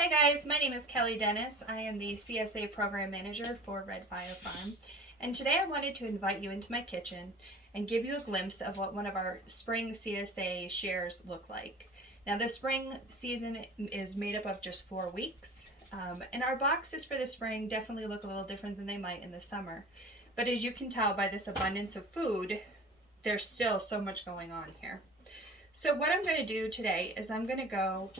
Hi guys, my name is Kelley Dennis. I am the CSA Program Manager for Red Bio Farm. And today I wanted to invite you into my kitchen and give you a glimpse of what one of our Spring CSA shares look like. Now the spring season is made up of just 4 weeks. And our boxes for the spring definitely look a little different than they might in the summer. But as you can tell by this abundance of food, there's still so much going on here. So what I'm going to do today is I'm going to go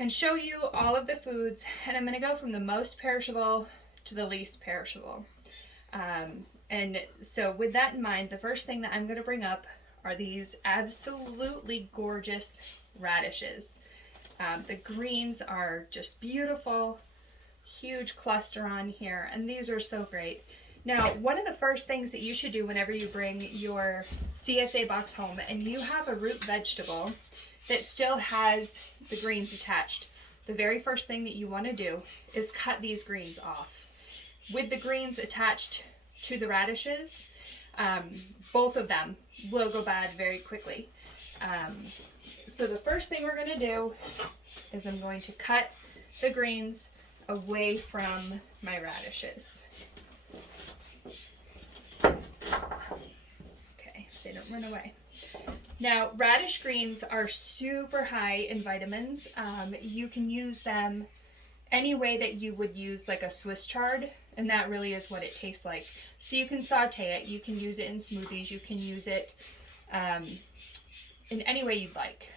and show you all of the foods, and I'm going to go from the most perishable to the least perishable. And so with that in mind, the first thing that I'm going to bring up are these absolutely gorgeous radishes. The greens are just beautiful, huge cluster on here, and these are so great. Now, one of the first things that you should do whenever you bring your CSA box home and you have a root vegetable that still has the greens attached, the very first thing that you want to do is cut these greens off. With the greens attached to the radishes, both of them will go bad very quickly. So the first thing we're going to do is I'm going to cut the greens away from my radishes. Okay, they don't run away. Now, radish greens are super high in vitamins. You can use them any way that you would use like a Swiss chard, and that really is what it tastes like. So you can saute it, you can use it in smoothies, you can use it in any way you'd like.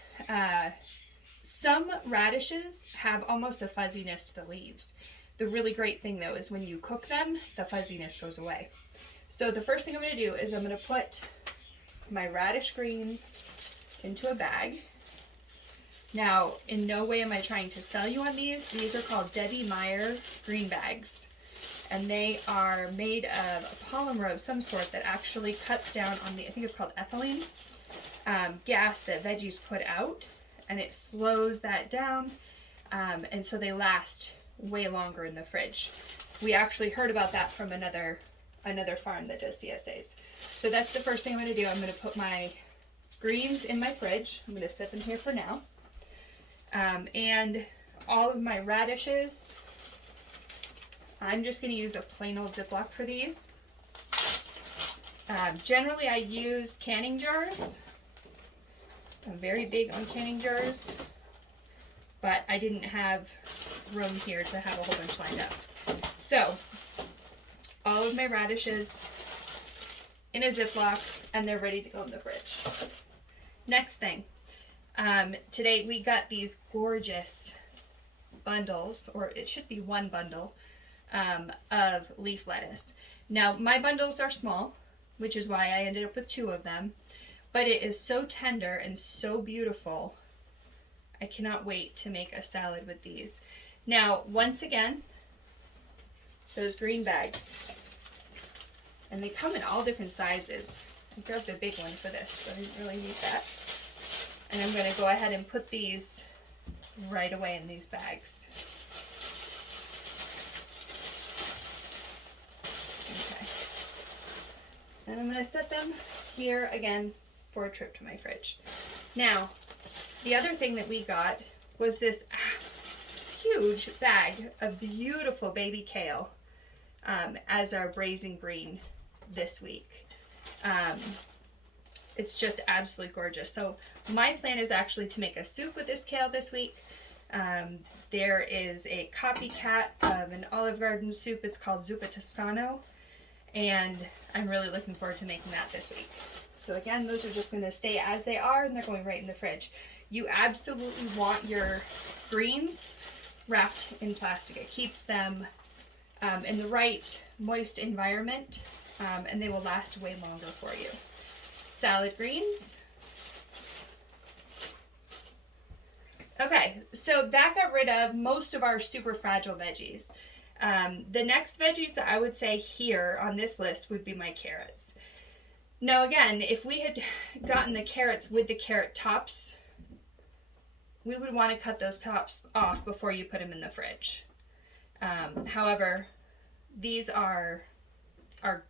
Some radishes have almost a fuzziness to the leaves. The really great thing though is when you cook them, the fuzziness goes away. So the first thing I'm going to do is I'm going to put my radish greens into a bag. Now, in no way am I trying to sell you on these. These are called Debbie Meyer green bags, and they are made of a polymer of some sort that actually cuts down on the, I think it's called ethylene, gas that veggies put out, and it slows that down, and so they last way longer in the fridge. We actually heard about that from another farm that does CSAs. So that's the first thing I'm going to do. I'm going to put my greens in my fridge. I'm going to set them here for now. And all of my radishes, I'm just going to use a plain old Ziploc for these. Generally I use canning jars. I'm very big on canning jars, but I didn't have room here to have a whole bunch lined up. So all of my radishes in a Ziploc, and they're ready to go in the fridge. Next thing, today we got these gorgeous bundles, or it should be one bundle, of leaf lettuce. Now my bundles are small, which is why I ended up with 2 of them, but it is so tender and so beautiful. I cannot wait to make a salad with these. Now, once again, those green bags, and they come in all different sizes. I grabbed a big one for this, but I didn't really need that. And I'm going to go ahead and put these right away in these bags. Okay. And I'm going to set them here again for a trip to my fridge. Now, the other thing that we got was this huge bag of beautiful baby kale as our braising green this week. It's just absolutely gorgeous. So my plan is actually to make a soup with this kale this week. There is a copycat of an Olive Garden soup. It's called Zuppa Toscano, and I'm really looking forward to making that this week. So again, those are just going to stay as they are, and they're going right in the fridge. You absolutely want your greens wrapped in plastic. It keeps them in the right moist environment, and they will last way longer for you. Salad greens. Okay, so that got rid of most of our super fragile veggies. The next veggies that I would say here on this list would be my carrots. Now again, if we had gotten the carrots with the carrot tops, we would want to cut those tops off before you put them in the fridge. However, these are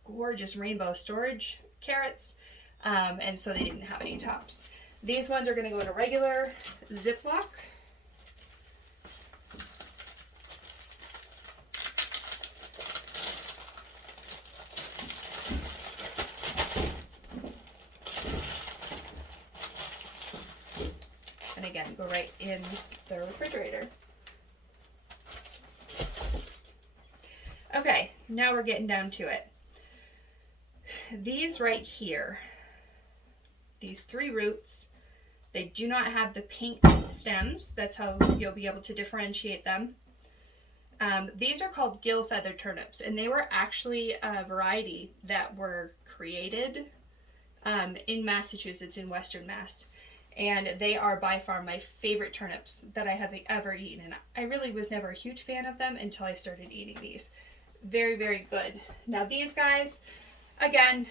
gorgeous rainbow storage carrots, and so they didn't have any tops. These ones are going to go in a regular Ziploc. again, go right in the refrigerator. Okay, now we're getting down to it. These right here, these 3 roots, they do not have the pink stems. That's how you'll be able to differentiate them. These are called gill feather turnips, and they were actually a variety that were created in Massachusetts, in Western Mass. And they are by far my favorite turnips that I have ever eaten. And I really was never a huge fan of them until I started eating these. Very, very good. Now these guys, again,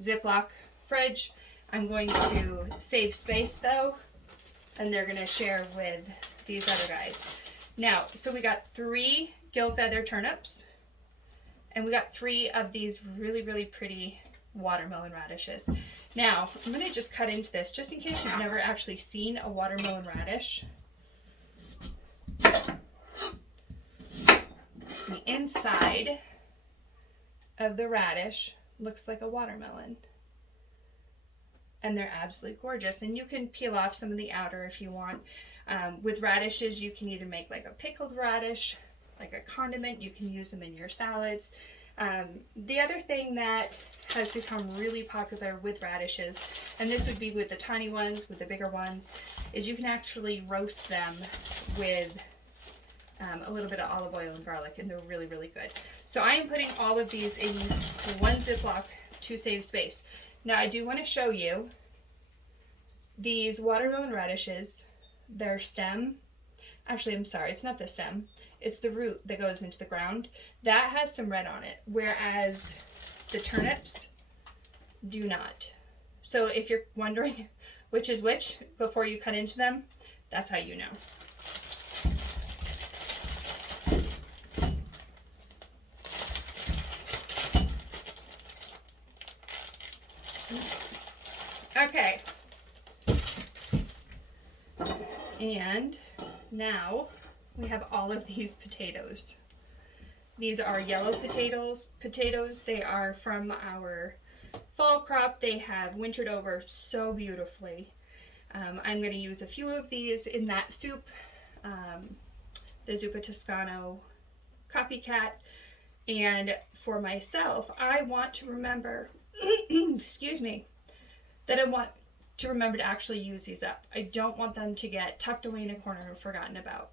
Ziploc, fridge. I'm going to save space though, and they're gonna share with these other guys. Now, so we got 3 gill feather turnips, and we got 3 of these really, really pretty watermelon radishes. Now, I'm gonna just cut into this just in case you've never actually seen a watermelon radish. The inside of the radish looks like a watermelon, and they're absolutely gorgeous. And you can peel off some of the outer if you want. With radishes, you can either make like a pickled radish, like a condiment. You can use them in your salads. The other thing that has become really popular with radishes, and this would be with the tiny ones, with the bigger ones, is you can actually roast them with a little bit of olive oil and garlic, and they're really, really good. So I am putting all of these in one Ziploc to save space. Now I do want to show you these watermelon radishes, their stem. Actually, I'm sorry, it's not the stem. It's the root that goes into the ground. That has some red on it, whereas the turnips do not. So if you're wondering which is which before you cut into them, that's how you know. Okay. And now we have all of these potatoes. These are yellow potatoes. They are from our fall crop. They have wintered over so beautifully. I'm going to use a few of these in that soup, the Zuppa Toscano copycat. And for myself, I want to remember, excuse me, that I want to remember to actually use these up. I don't want them to get tucked away in a corner and forgotten about.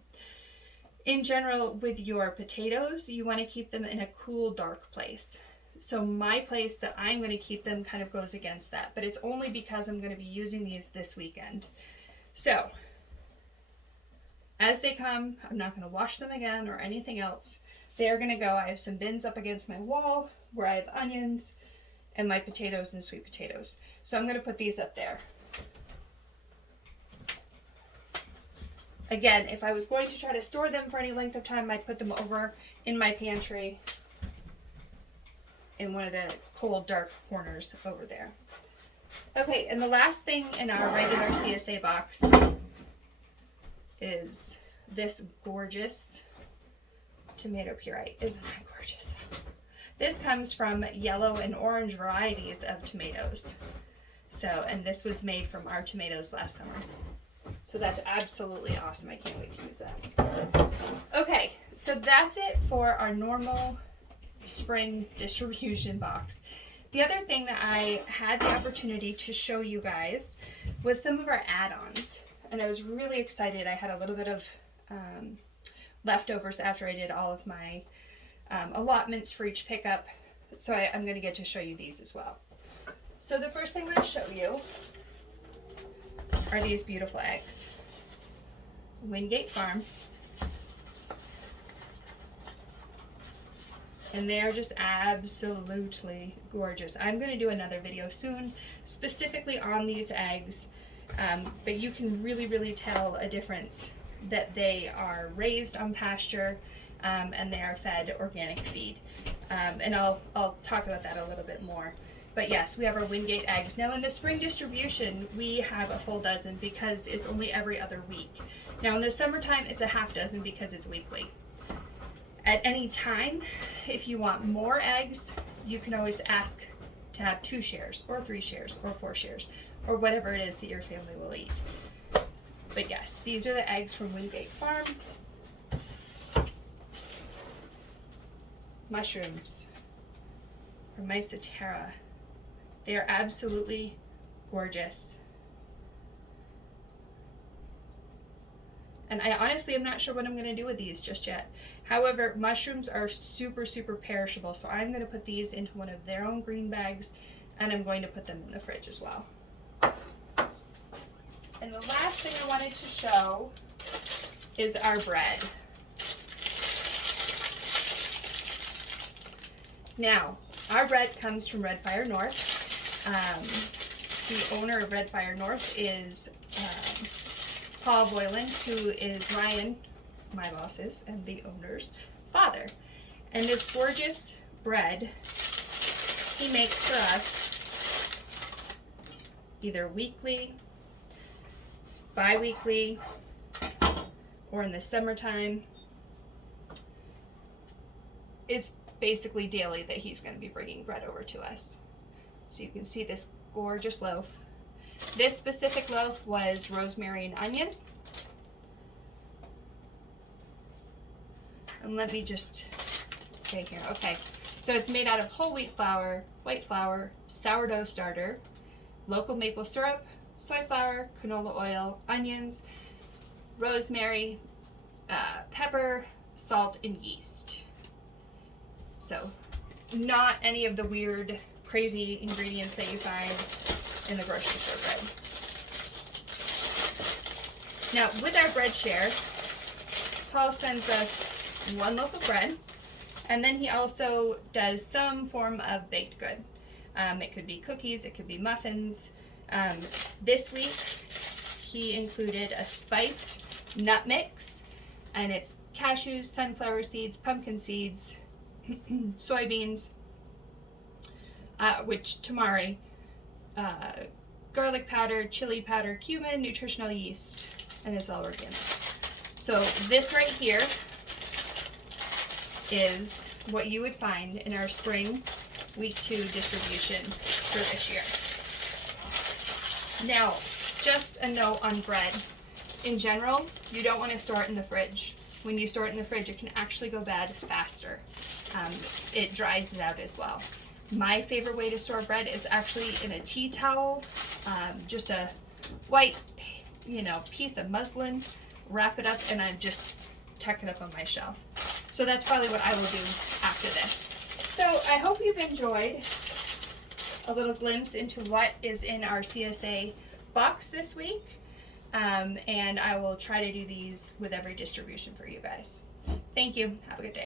In general, with your potatoes, you want to keep them in a cool, dark place. So my place that I'm going to keep them kind of goes against that, but it's only because I'm going to be using these this weekend. So as they come, I'm not going to wash them again or anything else. They're going to go. I have some bins up against my wall where I have onions and my potatoes and sweet potatoes. So I'm going to put these up there. Again, if I was going to try to store them for any length of time, I'd put them over in my pantry in one of the cold, dark corners over there. Okay, and the last thing in our regular CSA box is this gorgeous tomato puree. Isn't that gorgeous? This comes from yellow and orange varieties of tomatoes. So, and this was made from our tomatoes last summer. So that's absolutely awesome. I can't wait to use that. Okay, so that's it for our normal spring distribution box. The other thing that I had the opportunity to show you guys was some of our add-ons. And I was really excited. I had a little bit of leftovers after I did all of my allotments for each pickup. So I'm going to get to show you these as well. So the first thing I'm going to show you are these beautiful eggs. Wingate Farm. And they're just absolutely gorgeous. I'm going to do another video soon specifically on these eggs, but you can really tell a difference that they are raised on pasture and they are fed organic feed. And I'll talk about that a little bit more. But yes, we have our Wingate eggs. Now in the spring distribution, we have a full dozen because it's only every other week. Now in the summertime, it's a half dozen because it's weekly. At any time, if you want more eggs, you can always ask to have 2 shares or 3 shares or 4 shares or whatever it is that your family will eat. But yes, these are the eggs from Wingate Farm. Mushrooms from Mysotera. They are absolutely gorgeous. And I honestly am not sure what I'm going to do with these just yet. However, mushrooms are super, super perishable, so I'm going to put these into one of their own green bags, and I'm going to put them in the fridge as well. And the last thing I wanted to show is our bread. Now, our bread comes from Red Fire North. The owner of Red Fire North is Paul Boylan, who is Ryan, my boss's, and the owner's father. And this gorgeous bread he makes for us either weekly, bi-weekly, or in the summertime. It's basically daily that he's going to be bringing bread over to us. So you can see this gorgeous loaf. This specific loaf was rosemary and onion. And let me just say here, okay. So it's made out of whole wheat flour, white flour, sourdough starter, local maple syrup, soy flour, canola oil, onions, rosemary, pepper, salt, and yeast. So not any of the weird, crazy ingredients that you find in the grocery store bread. Now, with our bread share, Paul sends us one loaf of bread, and then he also does some form of baked good. It could be cookies, it could be muffins. This week, he included a spiced nut mix, and it's cashews, sunflower seeds, pumpkin seeds, soybeans, which tamari, garlic powder, chili powder, cumin, nutritional yeast, and it's all organic. So this right here is what you would find in our spring week 2 distribution for this year. Now, just a note on bread. In general, you don't want to store it in the fridge. When you store it in the fridge, it can actually go bad faster. It dries it out as well. My favorite way to store bread is actually in a tea towel, just a white, piece of muslin, wrap it up, and I just tuck it up on my shelf. So that's probably what I will do after this. So I hope you've enjoyed a little glimpse into what is in our CSA box this week. And I will try to do these with every distribution for you guys. Thank you. Have a good day.